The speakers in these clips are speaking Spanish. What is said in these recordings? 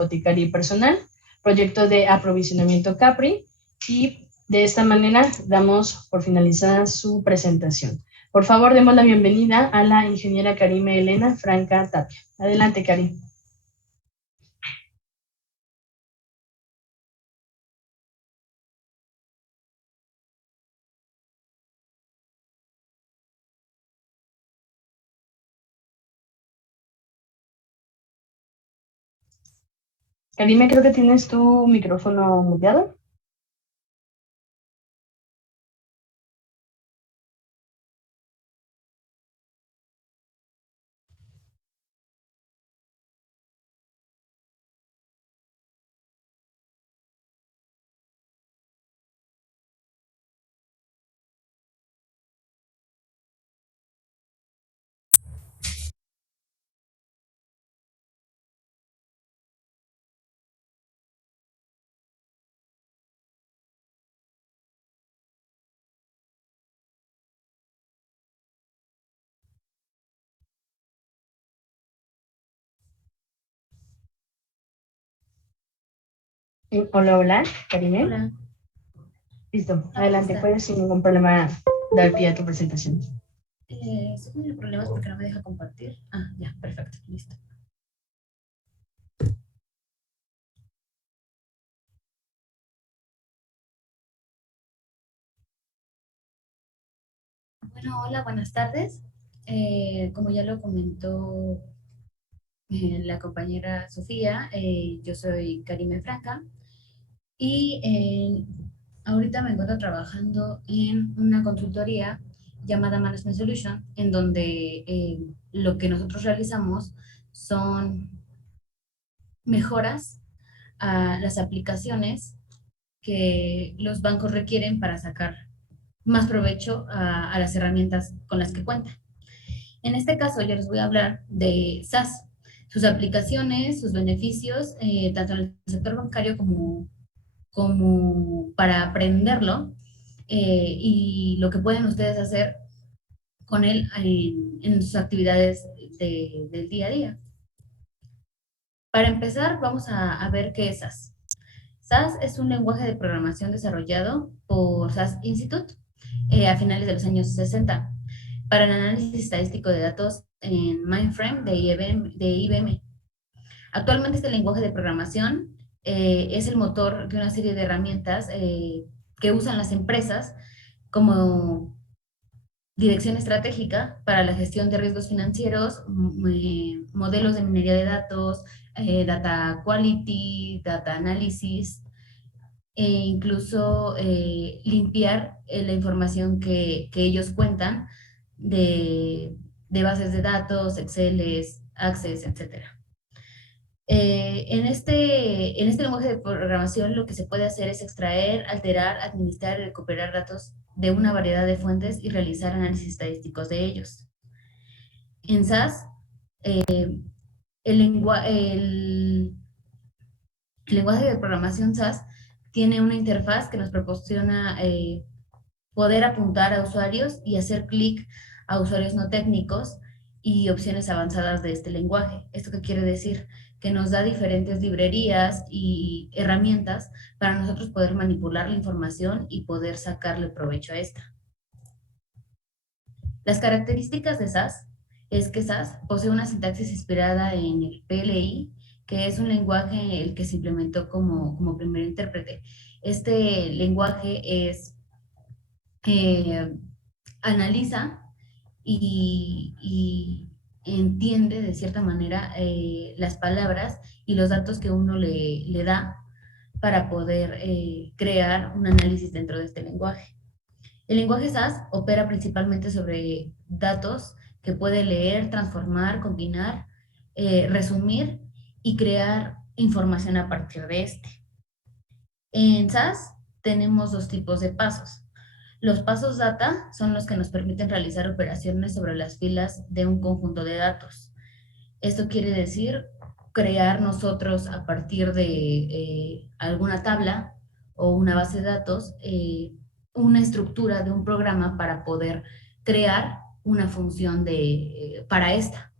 boticaria y personal, proyecto de aprovisionamiento Capri, y de esta manera damos por finalizada su presentación. Por favor, demos la bienvenida a la ingeniera Karime Elena Franca Tapia. Adelante, Karim. Karime, creo que tienes tu micrófono muteado. Hola, hola, Karime. Hola. Listo, adelante, puedes sin ningún problema dar pie a tu presentación. Estoy teniendo problemas porque no me deja compartir. Ah, ya, perfecto, listo. Bueno, hola, buenas tardes. Como ya lo comentó la compañera Sofía, yo soy Karime Franca y ahorita me encuentro trabajando en una consultoría llamada Management Solution, en donde lo que nosotros realizamos son mejoras a las aplicaciones que los bancos requieren para sacar más provecho a las herramientas con las que cuentan. En este caso, yo les voy a hablar de SaaS, sus aplicaciones, sus beneficios, tanto en el sector bancario como para aprenderlo, y lo que pueden ustedes hacer con él en sus actividades del día a día. Para empezar, vamos a ver qué es SaaS. SAS es un lenguaje de programación desarrollado por SAS Institute a finales de los años 60 para el análisis estadístico de datos en mainframe de IBM. Actualmente este lenguaje de programación es el motor de una serie de herramientas que usan las empresas como dirección estratégica para la gestión de riesgos financieros, modelos de minería de datos, data quality, data analysis, e incluso limpiar la información que ellos cuentan de bases de datos, Excel, Access, etc. En este lenguaje de programación lo que se puede hacer es extraer, alterar, administrar y recuperar datos de una variedad de fuentes y realizar análisis estadísticos de ellos. En SAS, el lenguaje de programación SAS tiene una interfaz que nos proporciona poder apuntar a usuarios y hacer clic a usuarios no técnicos y opciones avanzadas de este lenguaje. ¿Esto qué quiere decir? Que nos da diferentes librerías y herramientas para nosotros poder manipular la información y poder sacarle provecho a esta. Las características de SAS es que SAS posee una sintaxis inspirada en el PLI, que es un lenguaje el que se implementó como primer intérprete. Este lenguaje es analiza y entiende de cierta manera las palabras y los datos que uno le da para poder crear un análisis dentro de este lenguaje. El lenguaje SAS opera principalmente sobre datos que puede leer, transformar, combinar, resumir y crear información a partir de este. En SAS tenemos dos tipos de pasos. Los pasos data son los que nos permiten realizar operaciones sobre las filas de un conjunto de datos. Esto quiere decir crear nosotros a partir de alguna tabla o una base de datos una estructura de un programa para poder crear una función para esta.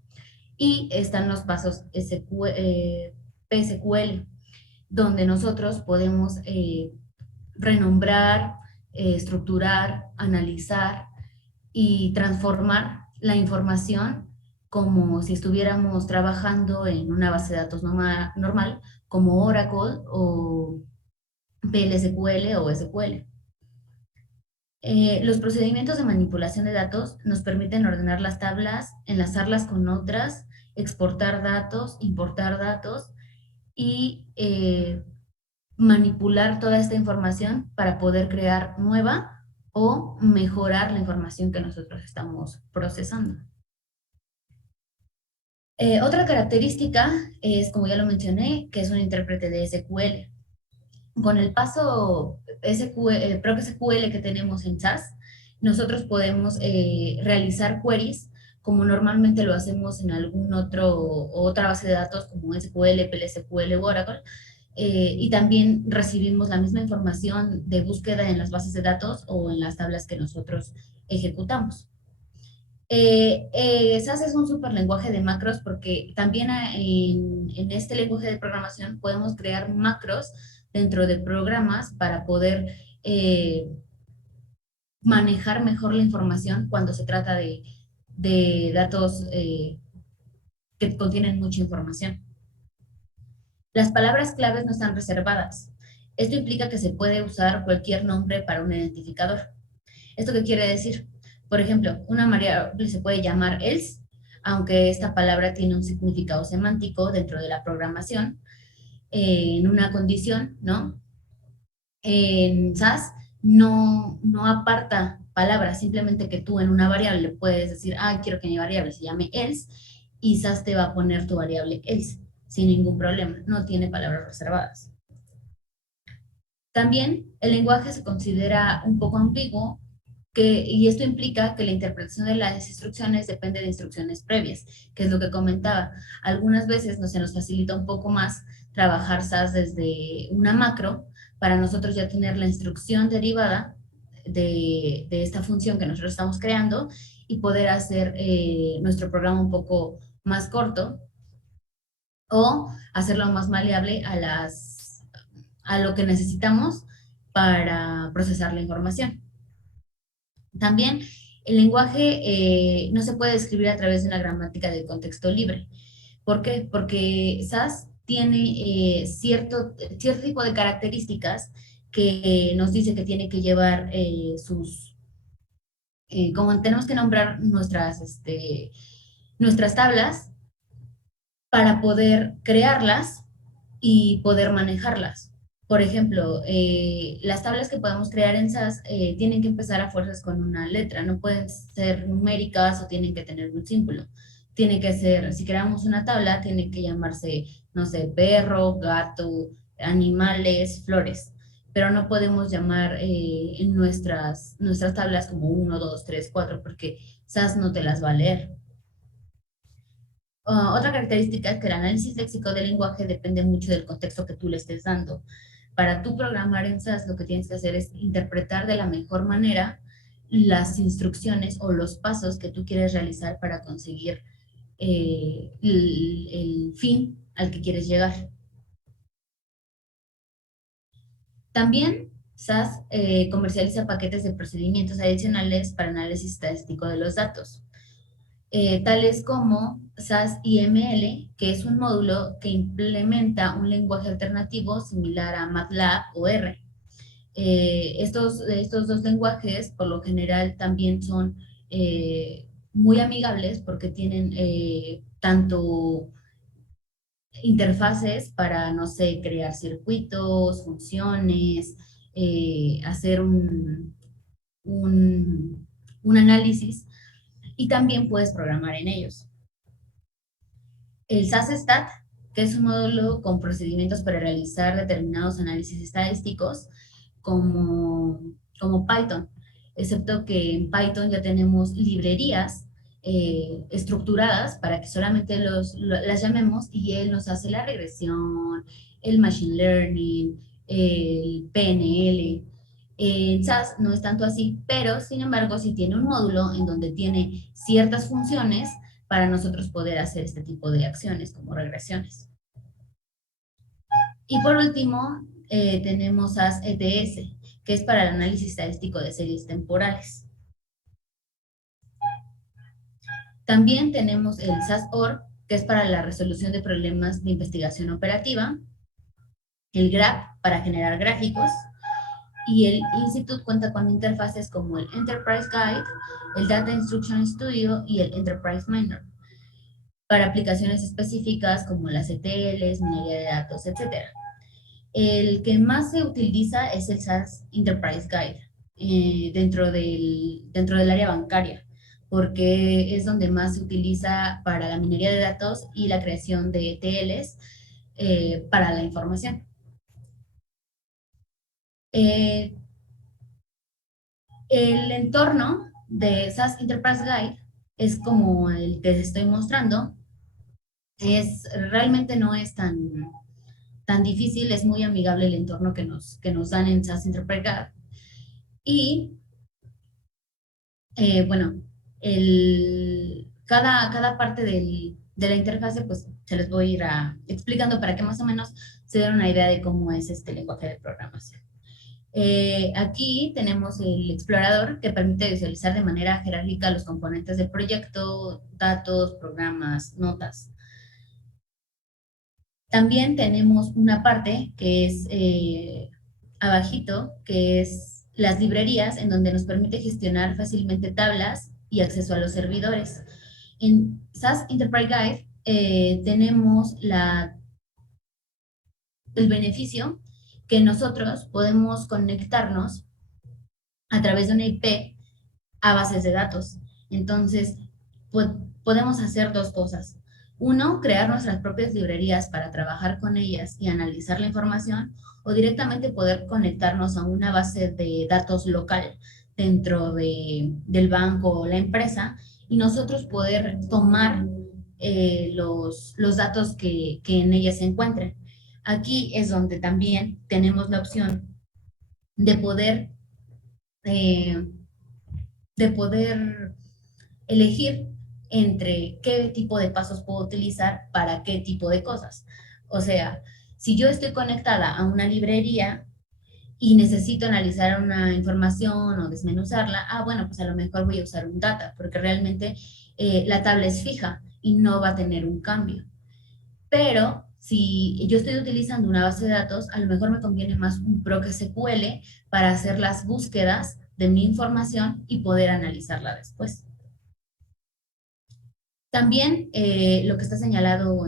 Y están los pasos PSQL, donde nosotros podemos renombrar, estructurar, analizar y transformar la información como si estuviéramos trabajando en una base de datos normal como Oracle o PLSQL o SQL. Los procedimientos de manipulación de datos nos permiten ordenar las tablas, enlazarlas con otras, exportar datos, importar datos y manipular toda esta información para poder crear nueva o mejorar la información que nosotros estamos procesando. Otra característica es, como ya lo mencioné, que es un intérprete de SQL. Con el paso propio SQL que tenemos en SAS, nosotros podemos realizar queries como normalmente lo hacemos en otra base de datos como SQL, PLSQL o Oracle, y también recibimos la misma información de búsqueda en las bases de datos o en las tablas que nosotros ejecutamos. SAS es un super lenguaje de macros porque también en este lenguaje de programación podemos crear macros dentro de programas para poder manejar mejor la información cuando se trata de datos que contienen mucha información. Las palabras claves no están reservadas. Esto implica que se puede usar cualquier nombre para un identificador. ¿Esto qué quiere decir? Por ejemplo, una variable se puede llamar else, aunque esta palabra tiene un significado semántico dentro de la programación, en una condición, ¿no? En SAS no aparta palabras, simplemente que tú en una variable puedes decir, quiero que mi variable se llame else, y SAS te va a poner tu variable else, sin ningún problema, no tiene palabras reservadas. También el lenguaje se considera un poco ambiguo, y esto implica que la interpretación de las instrucciones depende de instrucciones previas, que es lo que comentaba. Algunas veces se nos facilita un poco más trabajar SAS desde una macro para nosotros ya tener la instrucción derivada de esta función que nosotros estamos creando y poder hacer nuestro programa un poco más corto o hacerlo más maleable a lo que necesitamos para procesar la información. También el lenguaje no se puede escribir a través de una gramática de contexto libre. ¿Por qué? Porque SAS tiene cierto tipo de características que nos dice que tiene que llevar como tenemos que nombrar nuestras tablas para poder crearlas y poder manejarlas. Por ejemplo, las tablas que podemos crear en SAS tienen que empezar a fuerzas con una letra, no pueden ser numéricas o tienen que tener un símbolo. Tiene que ser, si creamos una tabla, tiene que llamarse, no sé, perro, gato, animales, flores. Pero no podemos llamar en nuestras tablas como 1, 2, 3, 4, porque SAS no te las va a leer. Otra característica es que el análisis léxico del lenguaje depende mucho del contexto que tú le estés dando. Para tú programar en SAS, lo que tienes que hacer es interpretar de la mejor manera las instrucciones o los pasos que tú quieres realizar para conseguir el fin al que quieres llegar. También SAS comercializa paquetes de procedimientos adicionales para análisis estadístico de los datos. Tales como SAS IML, que es un módulo que implementa un lenguaje alternativo similar a MATLAB o R. Estos dos lenguajes, por lo general, también son muy amigables porque tienen tanto interfaces para, no sé, crear circuitos, funciones, hacer un análisis, y también puedes programar en ellos. El SAS Stat, que es un módulo con procedimientos para realizar determinados análisis estadísticos como Python, excepto que en Python ya tenemos librerías estructuradas para que solamente las llamemos y él nos hace la regresión, el machine learning, el PNL. En SAS no es tanto así, pero sin embargo sí tiene un módulo en donde tiene ciertas funciones para nosotros poder hacer este tipo de acciones como regresiones. Y por último, tenemos SAS ETS, que es para el análisis estadístico de series temporales. También tenemos el SAS-OR, que es para la resolución de problemas de investigación operativa, el GRAP para generar gráficos, y el Institute cuenta con interfaces como el Enterprise Guide, el Data Instruction Studio y el Enterprise Miner, para aplicaciones específicas como las ETLs, minería de datos, etc. El que más se utiliza es el SAS Enterprise Guide dentro del área bancaria, porque es donde más se utiliza para la minería de datos y la creación de ETLs para la información. El entorno de SAS Enterprise Guide es como el que les estoy mostrando. Realmente no es tan difícil, es muy amigable el entorno que nos dan en SAS Enterprise Guide. Y bueno, cada parte de la interfase, pues se les voy a ir explicando para que más o menos se den una idea de cómo es este lenguaje de programación. Aquí tenemos el explorador que permite visualizar de manera jerárquica los componentes del proyecto, datos, programas, notas. También tenemos una parte que es abajito, que es las librerías, en donde nos permite gestionar fácilmente tablas y acceso a los servidores. En SAS Enterprise Guide tenemos el beneficio que nosotros podemos conectarnos a través de una IP a bases de datos. Entonces, podemos hacer dos cosas. Uno, crear nuestras propias librerías para trabajar con ellas y analizar la información, o directamente poder conectarnos a una base de datos local dentro del banco o la empresa y nosotros poder tomar los datos que en ellas se encuentren. Aquí es donde también tenemos la opción de poder eh, elegir entre qué tipo de pasos puedo utilizar para qué tipo de cosas. O sea, si yo estoy conectada a una librería y necesito analizar una información o desmenuzarla, bueno, pues a lo mejor voy a usar un data, porque realmente la tabla es fija y no va a tener un cambio. Pero si yo estoy utilizando una base de datos, a lo mejor me conviene más un ProSQL para hacer las búsquedas de mi información y poder analizarla después. También lo que está señalado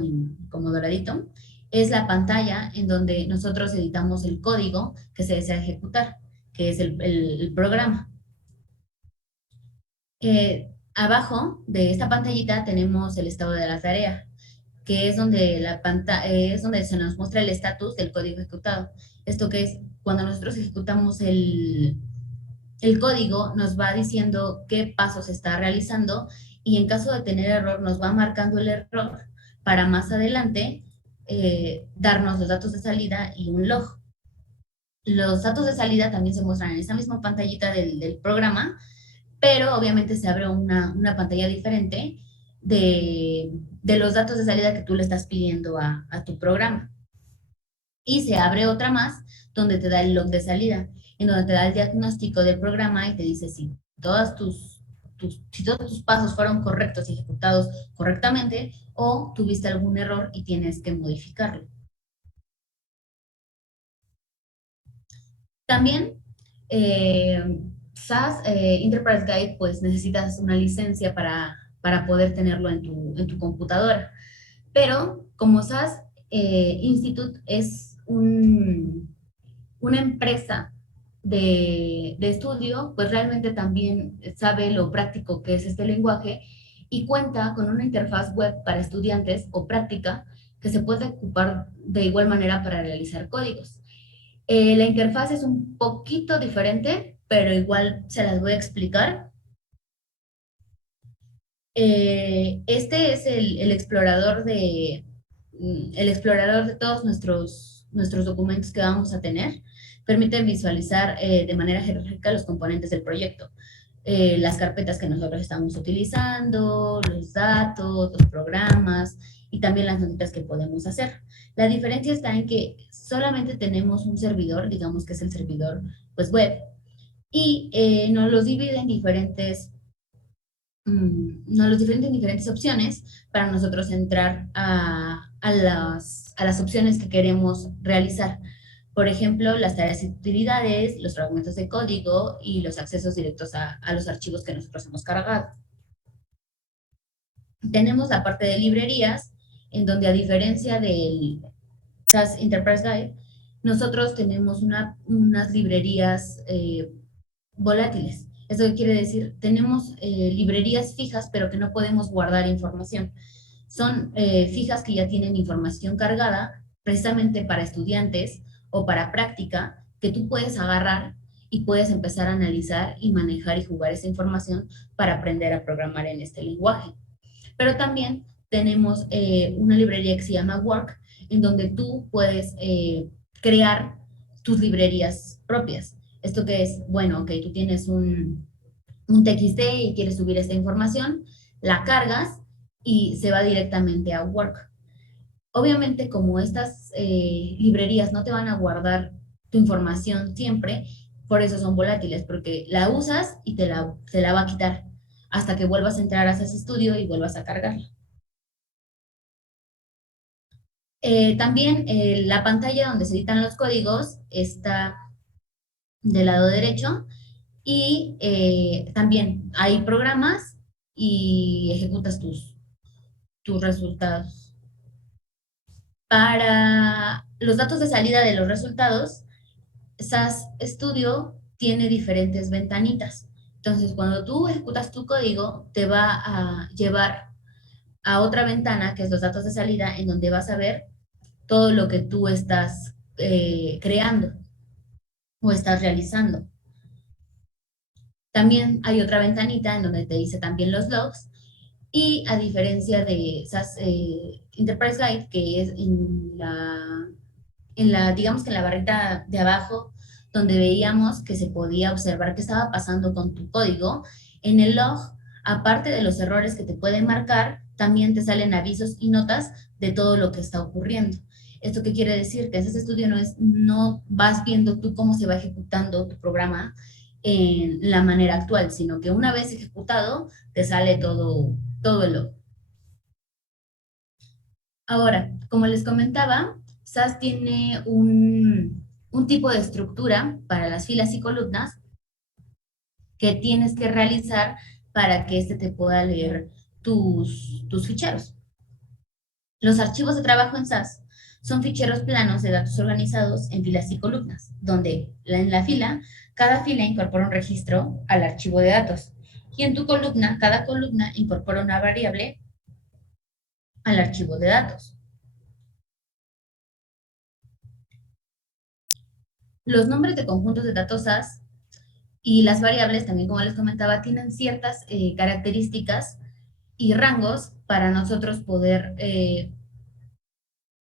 como doradito es la pantalla en donde nosotros editamos el código que se desea ejecutar, que es el programa. Abajo de esta pantallita tenemos el estado de la tarea, que es donde, es donde se nos muestra el estatus del código ejecutado. Esto que es, cuando nosotros ejecutamos el código, nos va diciendo qué pasos se está realizando y en caso de tener error, nos va marcando el error para más adelante darnos los datos de salida y un log. Los datos de salida también se muestran en esa misma pantallita del programa, pero obviamente se abre una pantalla diferente de los datos de salida que tú le estás pidiendo a tu programa. Y se abre otra más donde te da el log de salida, en donde te da el diagnóstico del programa y te dice si todos tus pasos fueron correctos y ejecutados correctamente o tuviste algún error y tienes que modificarlo. También SAS Enterprise Guide, pues necesitas una licencia para poder tenerlo en tu computadora. Pero como SAS Institute es una empresa de estudio, pues realmente también sabe lo práctico que es este lenguaje y cuenta con una interfaz web para estudiantes o práctica que se puede ocupar de igual manera para realizar códigos. La interfaz es un poquito diferente, pero igual se las voy a explicar. Este es el explorador de todos nuestros documentos que vamos a tener. Permite visualizar de manera jerárquica los componentes del proyecto. Las carpetas que nosotros estamos utilizando, los datos, los programas, y también las notitas que podemos hacer. La diferencia está en que solamente tenemos un servidor, digamos que es el servidor pues web, y nos los divide en diferentes opciones para nosotros entrar a las opciones que queremos realizar. Por ejemplo, las tareas y actividades, los fragmentos de código y los accesos directos a los archivos que nosotros hemos cargado. Tenemos la parte de librerías, en donde a diferencia del SAS Enterprise Guide, nosotros tenemos unas librerías volátiles. ¿Eso qué quiere decir? Tenemos librerías fijas, pero que no podemos guardar información. Son fijas que ya tienen información cargada precisamente para estudiantes o para práctica, que tú puedes agarrar y puedes empezar a analizar y manejar y jugar esa información para aprender a programar en este lenguaje. Pero también tenemos una librería que se llama Work, en donde tú puedes crear tus librerías propias. ¿Esto qué es? Bueno, ok, tú tienes un TXT y quieres subir esta información, la cargas y se va directamente a Work. Obviamente, como estas librerías no te van a guardar tu información siempre, por eso son volátiles, porque la usas y te la va a quitar hasta que vuelvas a entrar a ese estudio y vuelvas a cargarla. También la pantalla donde se editan los códigos está del lado derecho y también hay programas y ejecutas tus resultados. Para los datos de salida de los resultados, SAS Studio tiene diferentes ventanitas. Entonces, cuando tú ejecutas tu código, te va a llevar a otra ventana, que es los datos de salida, en donde vas a ver todo lo que tú estás creando o estás realizando. También hay otra ventanita en donde te dice también los logs, y a diferencia de SAS Enterprise Guide, que es digamos que en la barrita de abajo, donde veíamos que se podía observar qué estaba pasando con tu código, en el log, aparte de los errores que te pueden marcar, también te salen avisos y notas de todo lo que está ocurriendo. ¿Esto qué quiere decir? Que ese estudio no vas viendo tú cómo se va ejecutando tu programa en la manera actual, sino que una vez ejecutado, te sale todo el log. Ahora, como les comentaba, SAS tiene un tipo de estructura para las filas y columnas que tienes que realizar para que este te pueda leer tus ficheros. Los archivos de trabajo en SAS son ficheros planos de datos organizados en filas y columnas, donde en la fila, cada fila incorpora un registro al archivo de datos, y en tu columna, cada columna incorpora una variable al archivo de datos. Los nombres de conjuntos de datos SAS y las variables, también como les comentaba, tienen ciertas características y rangos para nosotros poder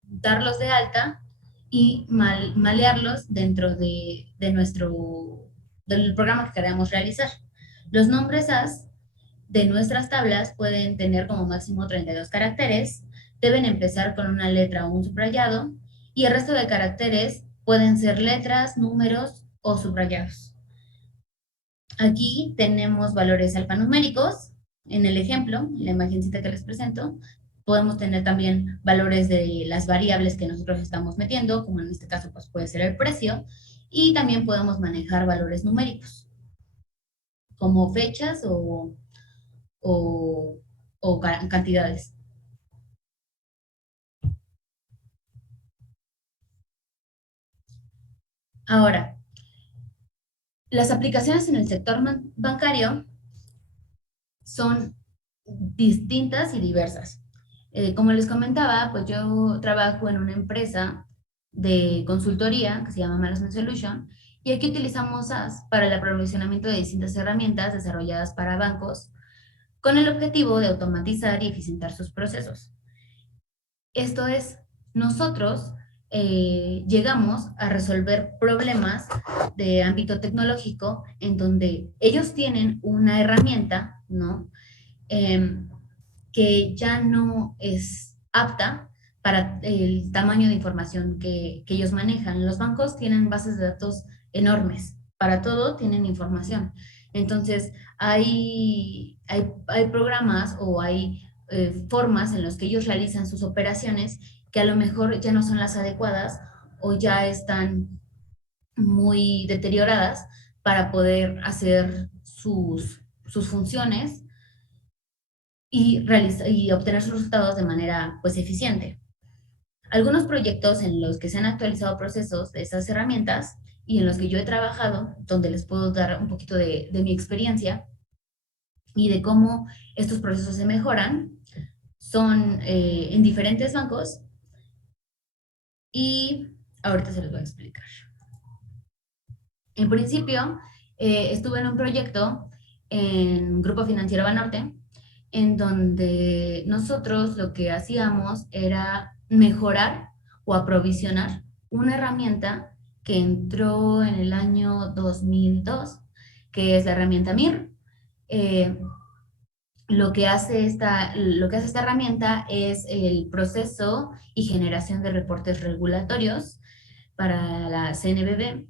darlos de alta y malearlos dentro del programa que queramos realizar. Los nombres SAS de nuestras tablas pueden tener como máximo 32 caracteres, deben empezar con una letra o un subrayado, y el resto de caracteres pueden ser letras, números o subrayados. Aquí tenemos valores alfanuméricos. En el ejemplo, en la imagencita que les presento, podemos tener también valores de las variables que nosotros estamos metiendo, como en este caso pues puede ser el precio, y también podemos manejar valores numéricos, como fechas o cantidades. Ahora, las aplicaciones en el sector bancario son distintas y diversas. Como les comentaba, pues yo trabajo en una empresa de consultoría que se llama Management Solution, y aquí utilizamos SAS para el aprovisionamiento de distintas herramientas desarrolladas para bancos con el objetivo de automatizar y eficientar sus procesos. Esto es, nosotros llegamos a resolver problemas de ámbito tecnológico en donde ellos tienen una herramienta, ¿no? Que ya no es apta para el tamaño de información que ellos manejan. Los bancos tienen bases de datos enormes, para todo tienen información. Entonces, hay programas o hay formas en las que ellos realizan sus operaciones que a lo mejor ya no son las adecuadas o ya están muy deterioradas para poder hacer sus funciones y obtener sus resultados de manera pues eficiente. Algunos proyectos en los que se han actualizado procesos de estas herramientas y en los que yo he trabajado, donde les puedo dar un poquito de mi experiencia y de cómo estos procesos se mejoran, son en diferentes bancos y ahorita se los voy a explicar. En principio, estuve en un proyecto en Grupo Financiero Banorte, en donde nosotros lo que hacíamos era mejorar o aprovisionar una herramienta que entró en el año 2002, que es la herramienta MIR. Eh, lo que hace esta herramienta es el proceso y generación de reportes regulatorios para la CNBV.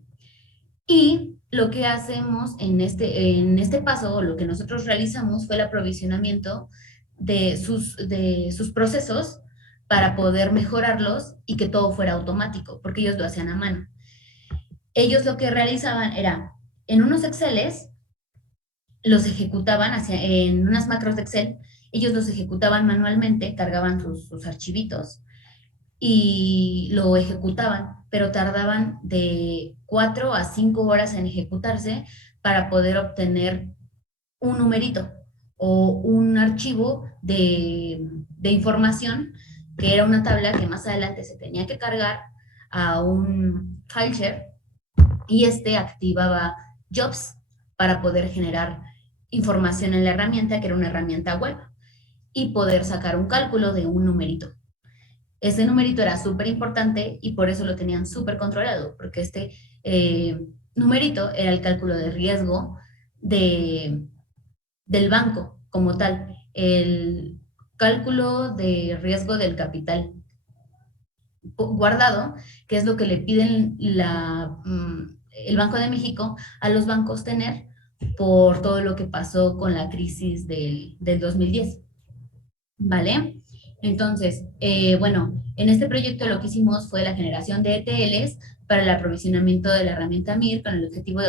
Y lo que hacemos en este paso, o lo que nosotros realizamos, fue el aprovisionamiento de sus procesos para poder mejorarlos y que todo fuera automático, porque ellos lo hacían a mano. Ellos lo que realizaban era, en unos Exceles, los ejecutaban en unas macros de Excel, ellos los ejecutaban manualmente, cargaban sus archivitos y lo ejecutaban, pero tardaban de 4 a 5 horas en ejecutarse para poder obtener un numerito o un archivo de información que era una tabla que más adelante se tenía que cargar a un file share y este activaba jobs para poder generar información en la herramienta, que era una herramienta web, y poder sacar un cálculo de un numerito. Ese numerito era súper importante y por eso lo tenían súper controlado, porque este numerito era el cálculo de riesgo del banco como tal, el cálculo de riesgo del capital guardado, que es lo que le piden el Banco de México a los bancos tener por todo lo que pasó con la crisis del 2010. ¿Vale? Entonces, bueno, en este proyecto lo que hicimos fue la generación de ETLs para el aprovisionamiento de la herramienta MIR con el objetivo de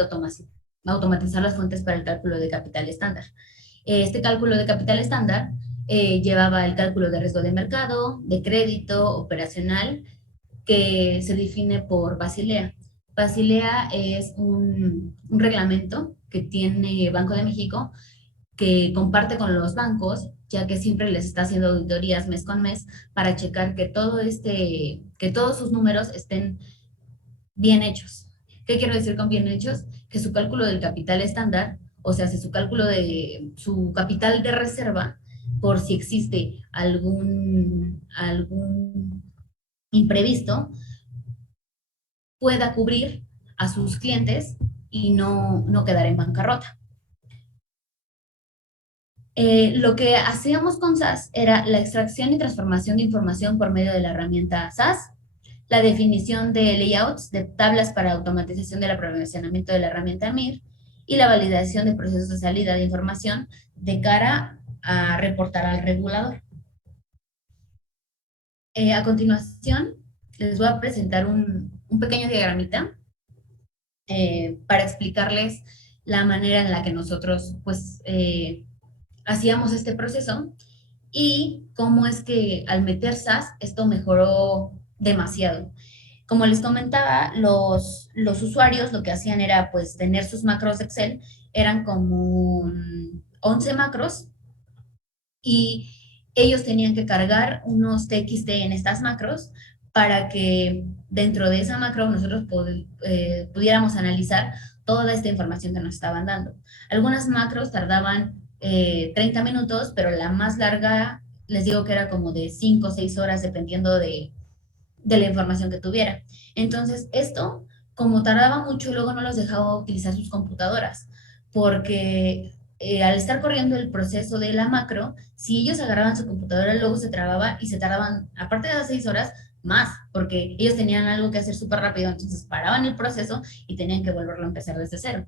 automatizar las fuentes para el cálculo de capital estándar. Este cálculo de capital estándar llevaba el cálculo de riesgo de mercado, de crédito, operacional, que se define por Basilea. Basilea es un reglamento que tiene Banco de México que comparte con los bancos, ya que siempre les está haciendo auditorías mes con mes para checar que que todos sus números estén bien hechos. ¿Qué quiero decir con bien hechos? Que su cálculo del capital estándar, o sea, si su cálculo de su capital de reserva, por si existe algún imprevisto, pueda cubrir a sus clientes y no quedar en bancarrota. Lo que hacíamos con SAS era la extracción y transformación de información por medio de la herramienta SAS, la definición de layouts de tablas para automatización del aprovisionamiento de la herramienta MIR y la validación de procesos de salida de información de cara a reportar al regulador. A continuación, les voy a presentar un pequeño diagramita para explicarles la manera en la que nosotros, pues, hacíamos este proceso y cómo es que al meter SAS esto mejoró demasiado. Como les comentaba, los usuarios lo que hacían era pues tener sus macros de Excel, eran como 11 macros y ellos tenían que cargar unos TXT en estas macros para que dentro de esa macro nosotros pudiéramos analizar toda esta información que nos estaban dando. Algunas macros tardaban 30 minutos, pero la más larga les digo que era como de 5 o 6 horas dependiendo de la información que tuviera. Entonces, esto, como tardaba mucho, luego no los dejaba utilizar sus computadoras, porque al estar corriendo el proceso de la macro, si ellos agarraban su computadora, luego se trababa y se tardaban, aparte de las 6 horas, más, porque ellos tenían algo que hacer súper rápido, entonces paraban el proceso y tenían que volverlo a empezar desde cero.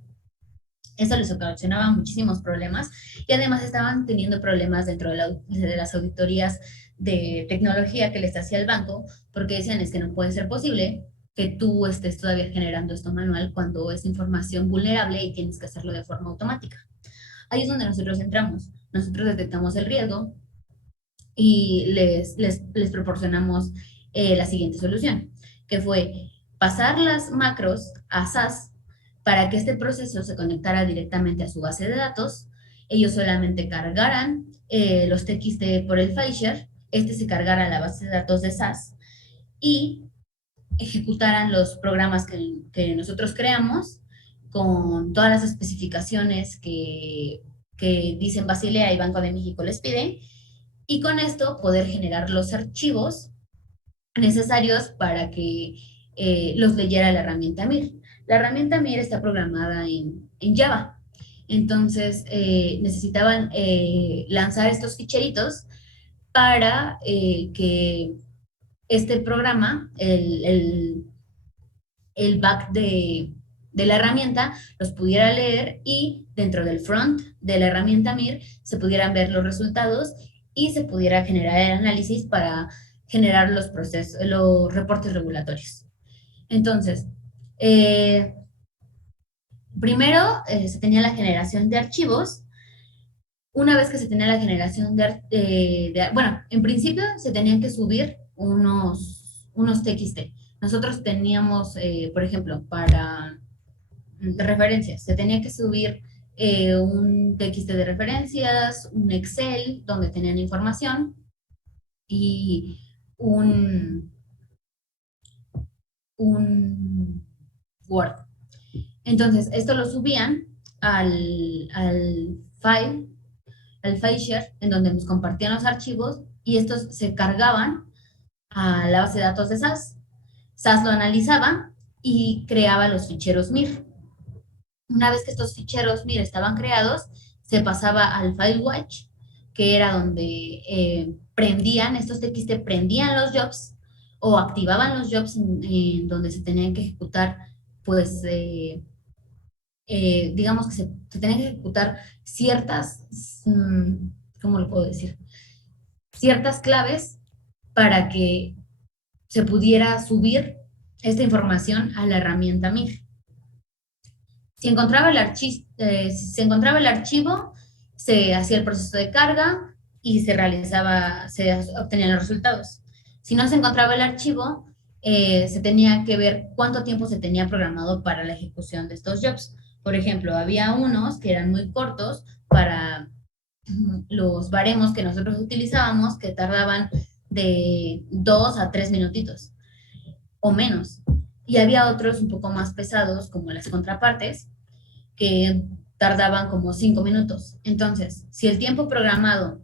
Eso les ocasionaba muchísimos problemas y además estaban teniendo problemas dentro de las auditorías de tecnología que les hacía el banco, porque decían, es que no puede ser posible que tú estés todavía generando esto manual cuando es información vulnerable y tienes que hacerlo de forma automática. Ahí es donde nosotros entramos. Nosotros detectamos el riesgo y les proporcionamos la siguiente solución, que fue pasar las macros a SAS para que este proceso se conectara directamente a su base de datos. Ellos solamente cargaran los TXT por el file este se cargara a la base de datos de SAS y ejecutaran los programas que nosotros creamos con todas las especificaciones que dicen Basilea y Banco de México les piden, y con esto poder generar los archivos necesarios para que los leyera la herramienta MIR. La herramienta MIR está programada en Java, entonces necesitaban lanzar estos ficheritos para que este programa, el back de la herramienta, los pudiera leer y dentro del front de la herramienta MIR se pudieran ver los resultados y se pudiera generar el análisis para generar los reportes regulatorios. Entonces, primero se tenía la generación de archivos. Una vez que se tenía la generación bueno, en principio se tenían que subir unos TXT. Nosotros teníamos, por ejemplo, para referencias, se tenía que subir un TXT de referencias, un Excel donde tenían información y un Word. Entonces, esto lo subían al file share, en donde nos compartían los archivos y estos se cargaban a la base de datos de SAS. SAS lo analizaba y creaba los ficheros MIR. Una vez que estos ficheros MIR estaban creados, se pasaba al file watch, que era donde prendían, estos TXT prendían los jobs o activaban los jobs en donde se tenían que ejecutar, pues, digamos que se tenían que ejecutar ciertas, ¿cómo lo puedo decir? Ciertas claves para que se pudiera subir esta información a la herramienta MIR. Si se encontraba el archivo, se hacía el proceso de carga y se obtenían los resultados. Si no se encontraba el archivo, se tenía que ver cuánto tiempo se tenía programado para la ejecución de estos jobs. Por ejemplo, había unos que eran muy cortos para los baremos que nosotros utilizábamos, que tardaban de 2 a 3 minutitos o menos. Y había otros un poco más pesados, como las contrapartes, que tardaban como 5 minutos. Entonces, si el tiempo programado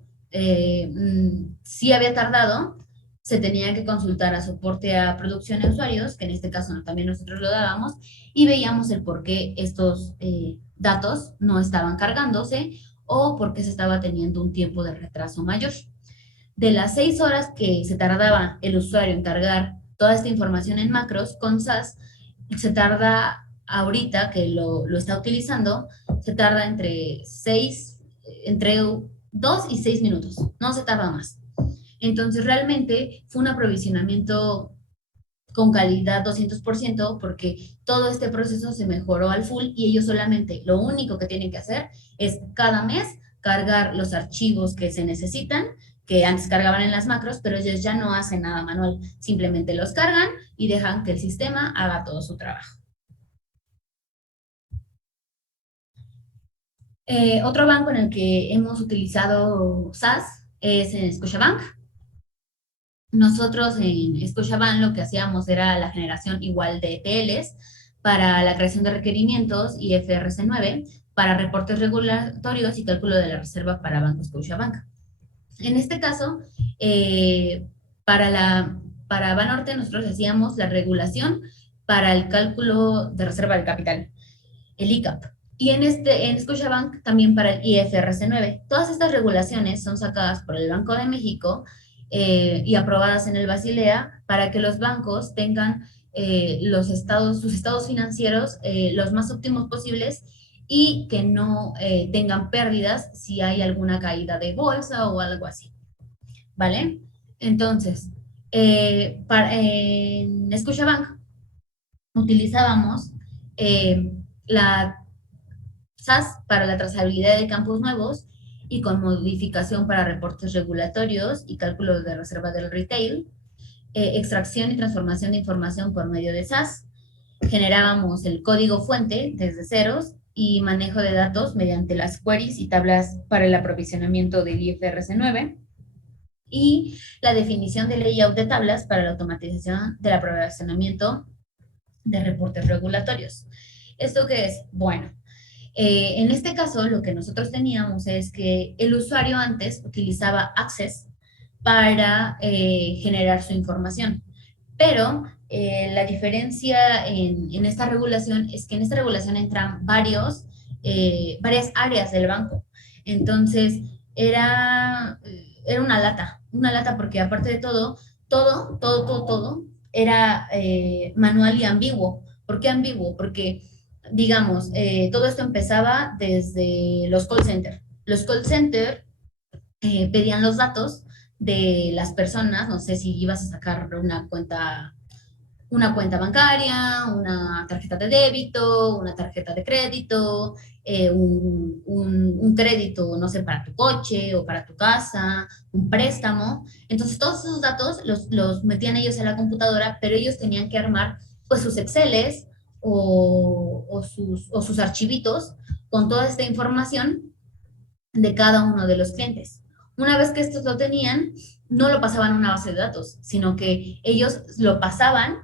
sí había tardado, se tenía que consultar a soporte a producción de usuarios, que en este caso también nosotros lo dábamos, y veíamos el por qué estos datos no estaban cargándose o por qué se estaba teniendo un tiempo de retraso mayor. De las 6 horas que se tardaba el usuario en cargar toda esta información en macros, con SAS se tarda ahorita que lo está utilizando, se tarda entre 2 y 6 minutos, no se tarda más. Entonces realmente fue un aprovisionamiento con calidad 200% porque todo este proceso se mejoró al full y ellos solamente lo único que tienen que hacer es cada mes cargar los archivos que se necesitan, que antes cargaban en las macros, pero ellos ya no hacen nada manual, simplemente los cargan y dejan que el sistema haga todo su trabajo. Otro banco en el que hemos utilizado SAS es en Scotiabank. Nosotros en Scotiabank lo que hacíamos era la generación igual de ETLs para la creación de requerimientos y FRC9 para reportes regulatorios y cálculo de la reserva para Banco Scotiabank. En este caso, para Banorte nosotros hacíamos la regulación para el cálculo de reserva del capital, el ICAP. Y en Scotiabank también para el IFRS 9. Todas estas regulaciones son sacadas por el Banco de México y aprobadas en el Basilea para que los bancos tengan sus estados financieros los más óptimos posibles y que no tengan pérdidas si hay alguna caída de bolsa o algo así, ¿vale? Entonces, en Scotiabank utilizábamos la SAS para la trazabilidad de campos nuevos y con modificación para reportes regulatorios y cálculo de reserva del retail, extracción y transformación de información por medio de SAS, generábamos el código fuente desde ceros y manejo de datos mediante las queries y tablas para el aprovisionamiento del IFRS 9 y la definición de layout de tablas para la automatización del aprovisionamiento de reportes regulatorios. ¿Esto qué es? Bueno, en este caso, lo que nosotros teníamos es que el usuario antes utilizaba Access para generar su información, pero la diferencia en esta regulación es que en esta regulación entran varias áreas del banco. Entonces, era una lata porque aparte de todo era manual y ambiguo. ¿Por qué ambiguo? Porque digamos, todo esto empezaba desde los call centers. Los call centers pedían los datos de las personas, no sé si ibas a sacar una cuenta bancaria, una tarjeta de débito, una tarjeta de crédito, un crédito, no sé, para tu coche o para tu casa, un préstamo. Entonces, todos esos datos los metían ellos en la computadora, pero ellos tenían que armar pues sus Exceles o sus archivitos con toda esta información de cada uno de los clientes. Una vez que estos lo tenían, no lo pasaban a una base de datos, sino que ellos lo pasaban,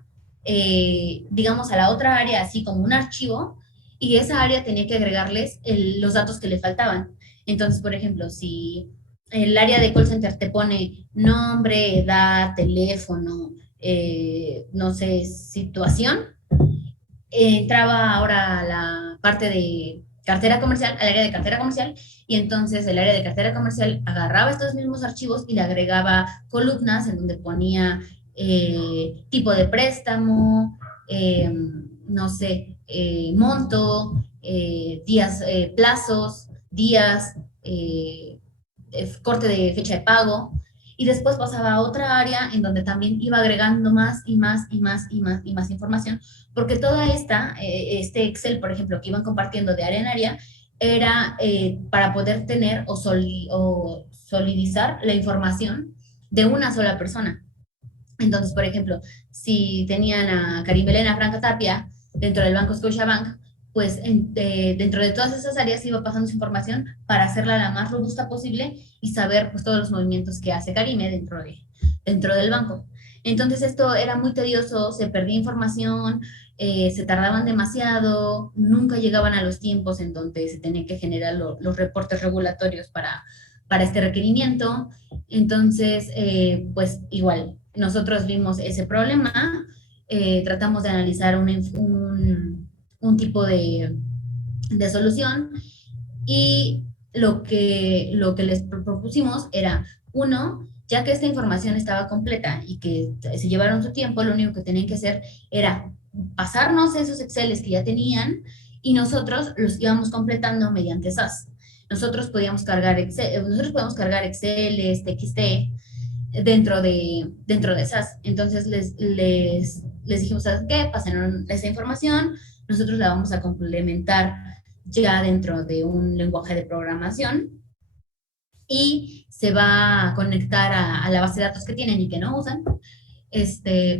digamos, a la otra área, así como un archivo, y esa área tenía que agregarles los datos que le faltaban. Entonces, por ejemplo, si el área de call center te pone nombre, edad, teléfono, no sé, situación, entraba ahora la parte de cartera comercial, al área de cartera comercial, y entonces el área de cartera comercial agarraba estos mismos archivos y le agregaba columnas en donde ponía tipo de préstamo, no sé, monto, días, plazos, días, corte de fecha de pago, y después pasaba a otra área en donde también iba agregando más y más y más y más y más información, porque toda este Excel, por ejemplo, que iban compartiendo de área en área, era para poder tener o solidizar la información de una sola persona. Entonces, por ejemplo, si tenían a Karim Belén, a Franca Tapia, dentro del Banco Scotiabank, pues dentro de todas esas áreas iba pasando su información para hacerla la más robusta posible y saber pues todos los movimientos que hace Karime dentro del banco. Entonces esto era muy tedioso, se perdía información, se tardaban demasiado, nunca llegaban a los tiempos en donde se tenían que generar los reportes regulatorios para este requerimiento. Entonces, pues igual, nosotros vimos ese problema, tratamos de analizar un tipo de solución y lo que les propusimos era, uno, ya que esta información estaba completa y que se llevaron su tiempo, lo único que tenían que hacer era pasarnos esos Exceles que ya tenían y nosotros los íbamos completando mediante SAS. Nosotros podíamos cargar Exceles, TXT dentro de SAS. Entonces les dijimos, ¿sabes qué? Pasen esa información, nosotros la vamos a complementar ya dentro de un lenguaje de programación y se va a conectar a la base de datos que tienen y que no usan,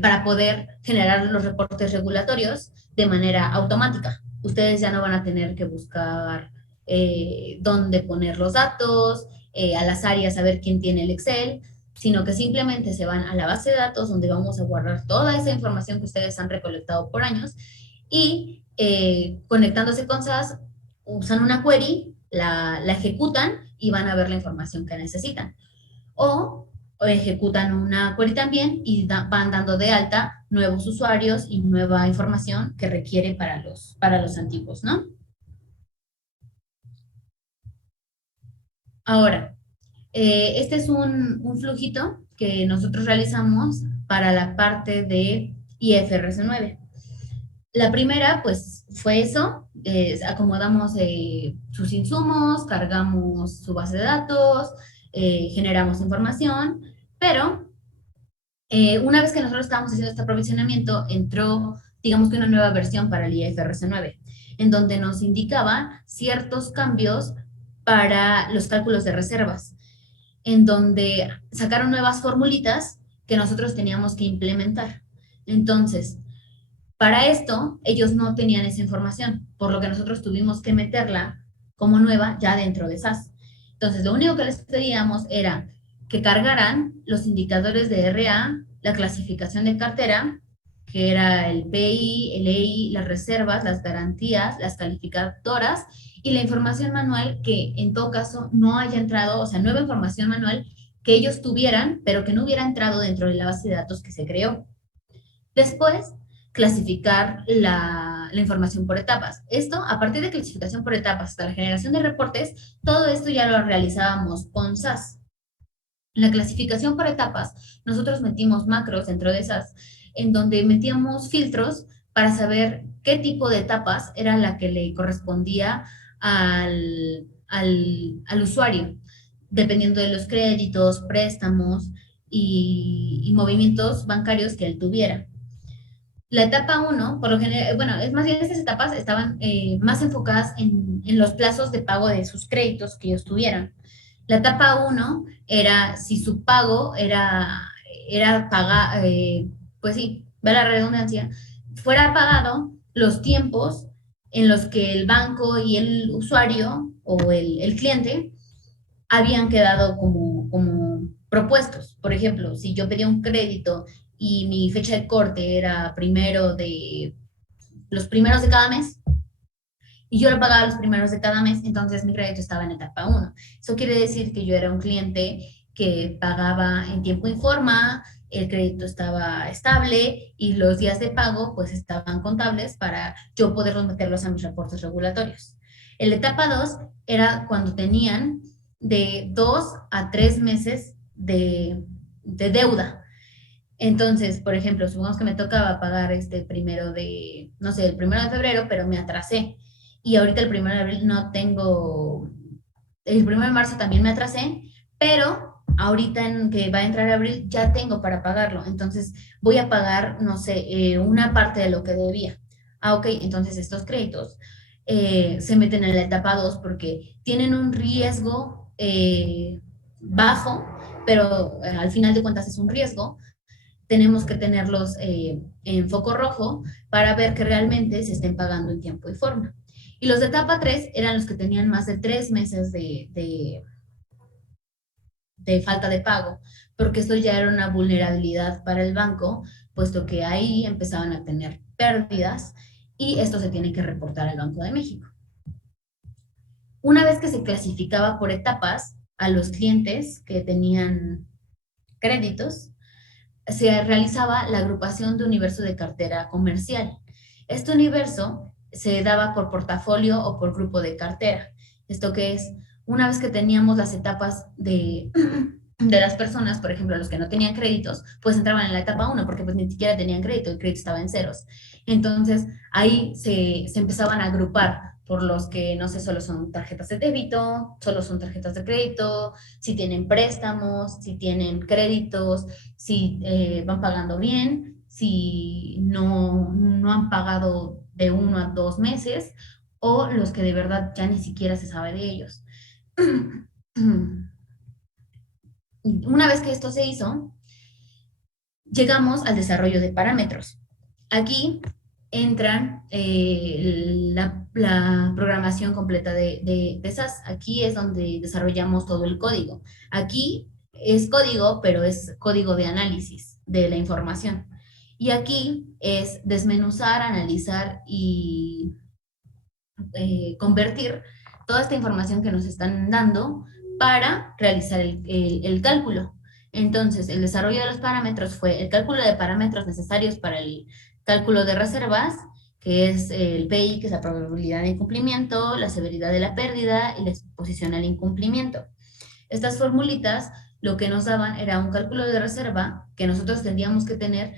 para poder generar los reportes regulatorios de manera automática. Ustedes ya no van a tener que buscar dónde poner los datos, a las áreas a ver quién tiene el Excel, sino que simplemente se van a la base de datos donde vamos a guardar toda esa información que ustedes han recolectado por años y conectándose con SAS, usan una query, la ejecutan y van a ver la información que necesitan. O ejecutan una query también y van dando de alta nuevos usuarios y nueva información que requiere para los antiguos, ¿no? Ahora, este es un flujito que nosotros realizamos para la parte de IFRS 9. La primera, pues, fue eso, acomodamos sus insumos, cargamos su base de datos, generamos información, pero una vez que nosotros estábamos haciendo este aprovisionamiento, entró, digamos que una nueva versión para el IFRS 9, en donde nos indicaba ciertos cambios para los cálculos de reservas, en donde sacaron nuevas formulitas que nosotros teníamos que implementar. Entonces, para esto, ellos no tenían esa información, por lo que nosotros tuvimos que meterla como nueva ya dentro de SAS. Entonces, lo único que les pedíamos era que cargaran los indicadores de RA, la clasificación de cartera, que era el PI, el EI, las reservas, las garantías, las calificadoras y la información manual que en todo caso no haya entrado, o sea, nueva información manual que ellos tuvieran, pero que no hubiera entrado dentro de la base de datos que se creó. Después, clasificar la información por etapas. Esto, a partir de clasificación por etapas hasta la generación de reportes, todo esto ya lo realizábamos con SAS. En la clasificación por etapas, nosotros metimos macros dentro de SAS, en donde metíamos filtros para saber qué tipo de etapas era la que le correspondía al usuario, dependiendo de los créditos, préstamos y movimientos bancarios que él tuviera. La etapa uno, por lo general, bueno, es más bien estas etapas estaban más enfocadas en los plazos de pago de sus créditos que ellos tuvieran. La etapa uno era si su pago era pagar, pues sí, ve la redundancia, fuera pagado los tiempos en los que el banco y el usuario o el cliente habían quedado como propuestos. Por ejemplo, si yo pedía un crédito y mi fecha de corte era los primeros de cada mes, y yo lo pagaba los primeros de cada mes, entonces mi crédito estaba en etapa uno. Eso quiere decir que yo era un cliente que pagaba en tiempo y forma, el crédito estaba estable y los días de pago pues estaban contables para yo poderlos meterlos a mis reportes regulatorios. En la etapa 2 era cuando tenían de 2 a 3 meses de deuda. Entonces, por ejemplo, supongamos que me tocaba pagar primero de, no sé, el primero de febrero, pero me atrasé. Y ahorita el primero de abril no tengo, el primero de marzo también me atrasé, pero ahorita en que va a entrar abril ya tengo para pagarlo. Entonces voy a pagar, no sé, una parte de lo que debía. Ah, ok, entonces estos créditos se meten en la etapa 2 porque tienen un riesgo bajo, pero al final de cuentas es un riesgo. Tenemos que tenerlos en foco rojo para ver que realmente se estén pagando en tiempo y forma. Y los de etapa 3 eran los que tenían más de 3 meses de falta de pago, porque esto ya era una vulnerabilidad para el banco, puesto que ahí empezaban a tener pérdidas y esto se tiene que reportar al Banco de México. Una vez que se clasificaba por etapas a los clientes que tenían créditos, se realizaba la agrupación de universo de cartera comercial. Este universo se daba por portafolio o por grupo de cartera. ¿Esto qué es? Una vez que teníamos las etapas de las personas, por ejemplo, los que no tenían créditos, pues entraban en la etapa 1 porque pues ni siquiera tenían crédito, el crédito estaba en ceros. Entonces, ahí se empezaban a agrupar por los que, no sé, solo son tarjetas de débito, solo son tarjetas de crédito, si tienen préstamos, si tienen créditos, si van pagando bien, si no han pagado de 1 a 2 meses, o los que de verdad ya ni siquiera se sabe de ellos. Una vez que esto se hizo, llegamos al desarrollo de parámetros. Aquí entran la programación completa de SAS. Aquí es donde desarrollamos todo el código. Aquí es código, pero es código de análisis de la información. Y aquí es desmenuzar, analizar y convertir toda esta información que nos están dando para realizar el cálculo. Entonces, el desarrollo de los parámetros fue el cálculo de parámetros necesarios para el cálculo de reservas, que es el PI, que es la probabilidad de incumplimiento, la severidad de la pérdida y la exposición al incumplimiento. Estas formulitas lo que nos daban era un cálculo de reserva que nosotros tendríamos que tener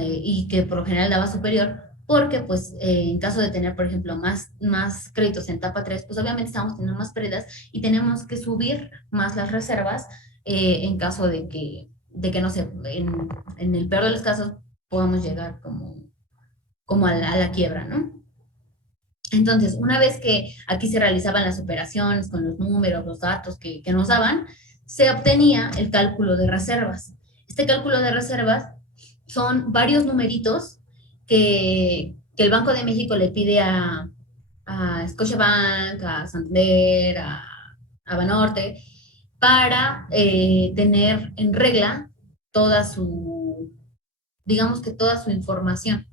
y que por lo general daba superior, porque pues en caso de tener, por ejemplo, más créditos en etapa 3 pues obviamente estamos teniendo más pérdidas y tenemos que subir más las reservas en caso de que no sé, en el peor de los casos podamos llegar como a la quiebra, ¿no? Entonces, una vez que aquí se realizaban las operaciones con los números, los datos que nos daban, se obtenía el cálculo de reservas. Este cálculo de reservas son varios numeritos que el Banco de México le pide a Scotiabank, a Santander, a Banorte, para tener en regla toda su, digamos que toda su información.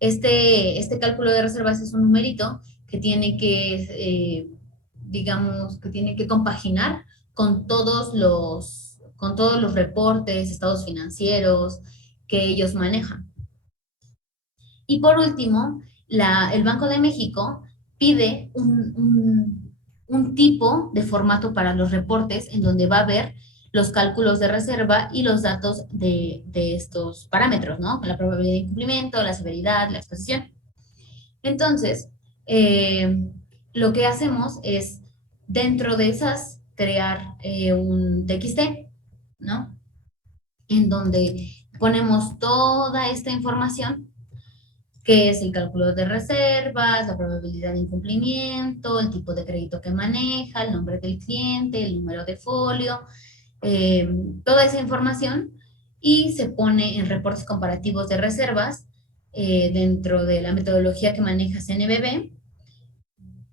Este cálculo de reservas es un numerito que tiene digamos, que tiene que compaginar con todos los reportes, estados financieros que ellos manejan. Y por último, el Banco de México pide un tipo de formato para los reportes en donde va a haber los cálculos de reserva y los datos de estos parámetros, ¿no? La probabilidad de incumplimiento, la severidad, la exposición. Entonces, lo que hacemos es, dentro de esas, crear un TXT, ¿no? En donde ponemos toda esta información que es el cálculo de reservas, la probabilidad de incumplimiento, el tipo de crédito que maneja, el nombre del cliente, el número de folio, eh, toda esa información y se pone en reportes comparativos de reservas dentro de la metodología que maneja CNBB,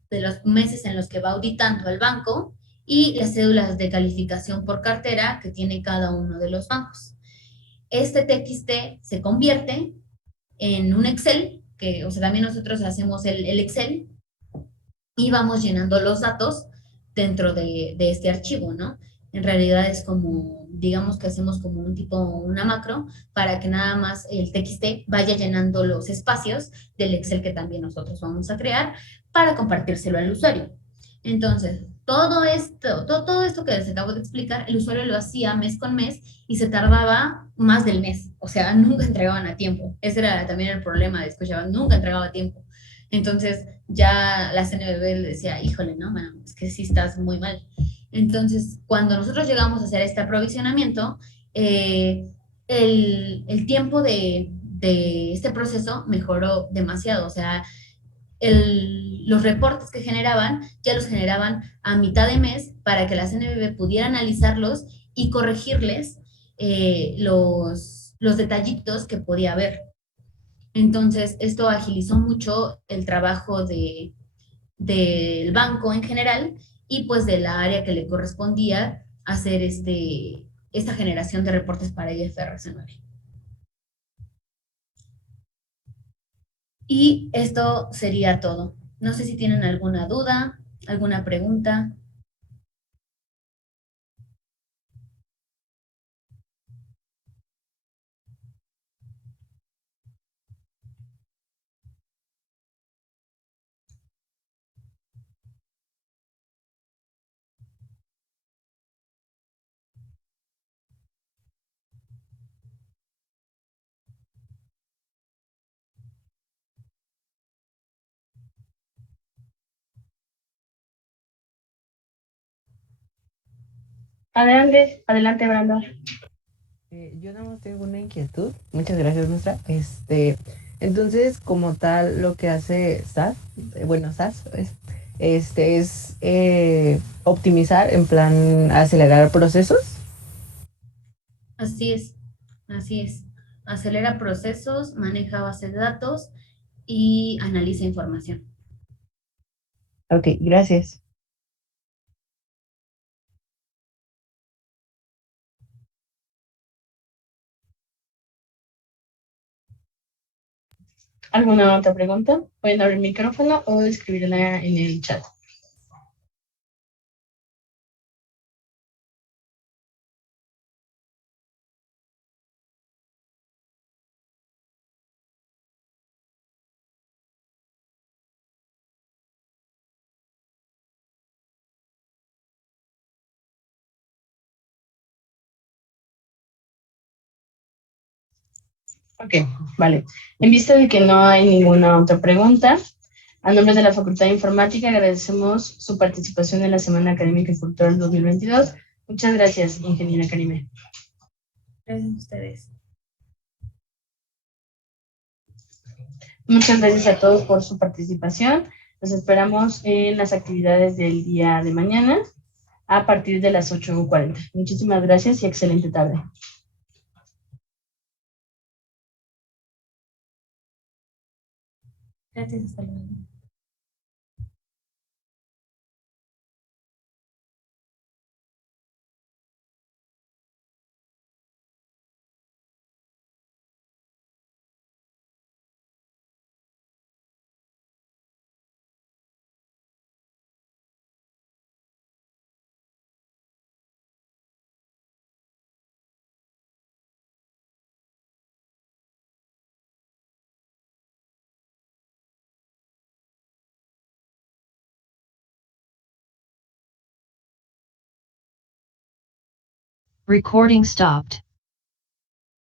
de los meses en los que va auditando al banco y las cédulas de calificación por cartera que tiene cada uno de los bancos. Este TXT se convierte en un Excel, que, o sea, también nosotros hacemos el Excel y vamos llenando los datos dentro de este archivo, ¿no? En realidad es como, digamos que hacemos como un tipo, una macro, para que nada más el TXT vaya llenando los espacios del Excel que también nosotros vamos a crear para compartírselo al usuario. Entonces, todo esto que les acabo de explicar, el usuario lo hacía mes con mes y se tardaba más del mes. O sea, nunca entregaban a tiempo. Ese era también el problema de Scotiabank, nunca entregaba a tiempo. Entonces, ya la CNBB le decía, híjole, no, man, es que sí estás muy mal. Entonces, cuando nosotros llegamos a hacer este aprovisionamiento, el tiempo de este proceso mejoró demasiado. O sea, los reportes que generaban, ya los generaban a mitad de mes para que la CNBB pudiera analizarlos y corregirles los detallitos que podía haber. Entonces, esto agilizó mucho el trabajo del banco en general y pues de la área que le correspondía hacer esta generación de reportes para IFRS 9. Y esto sería todo. No sé si tienen alguna duda, alguna pregunta. Adelante, adelante, Brandon. Yo nada más tengo una inquietud. Muchas gracias, nuestra. Entonces, como tal, lo que hace SAS, bueno, SAS, es optimizar, en plan, acelerar procesos. Así es, así es. Acelera procesos, maneja bases de datos y analiza información. Ok, gracias. ¿Alguna otra pregunta? Pueden abrir el micrófono o escribirla en el chat. Ok, vale. En vista de que no hay ninguna otra pregunta, a nombre de la Facultad de Informática agradecemos su participación en la Semana Académica y Cultural 2022. Muchas gracias, ingeniera Karime. Gracias a ustedes. Muchas gracias a todos por su participación. Los esperamos en las actividades del día de mañana a partir de las 8:40. Muchísimas gracias y excelente tarde. Gracias, hasta luego. Recording stopped.